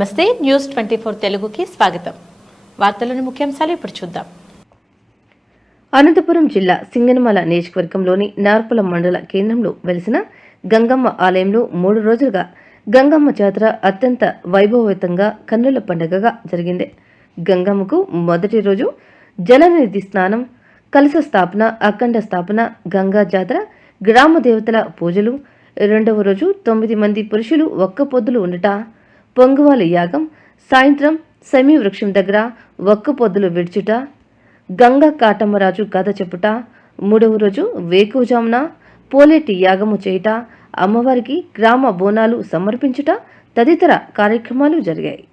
నమస్తే న్యూస్ 24 తెలుగుకి స్వాగతం. వార్తలను ముఖ్యాంశాలు ఇప్పుడు చూద్దాం. అనంతపురం జిల్లా సింగనమల నియోజకవర్గంలోని నార్పల మండల కేంద్రంలో వెలిసిన గంగమ్మ ఆలయంలో 3 రోజులుగా గంగమ్మ జాతర అత్యంత వైభవయుతంగా కన్నుల పండుగగా జరిగింది. గంగమ్మకు మొదటి రోజు జలనిధి స్నానం, కలశ స్థాపన, అఖండ స్థాపన, గంగా జాతర, గ్రామ దేవతల పూజలు. రెండవ రోజు 9 మంది పురుషులు ఒక్క పొద్దులు ఉండట, పొంగువాలి యాగం, సాయంత్రం సమీ వృక్షం దగ్గర ఒక్క పొద్దులు విడిచుట, గంగా కాటమ్మరాజు కథ చెప్పుట, మూడవ రోజు వేకువజామున పోలేటి యాగము చేయుట, అమ్మవారికి గ్రామ బోనాలు సమర్పించుట తదితర కార్యక్రమాలు జరిగాయి.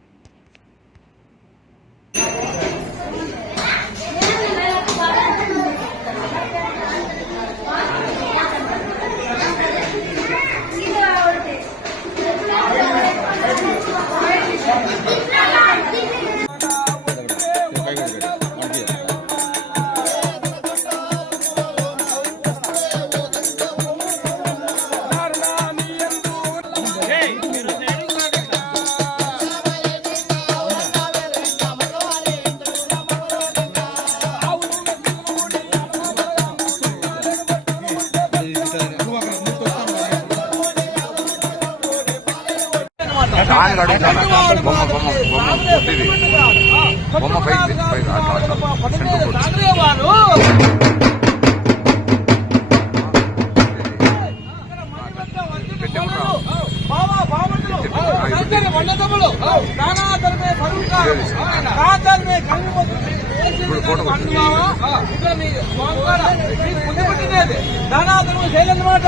బొమ్మ పైకి దానాధర్మ శైలన్నమాట.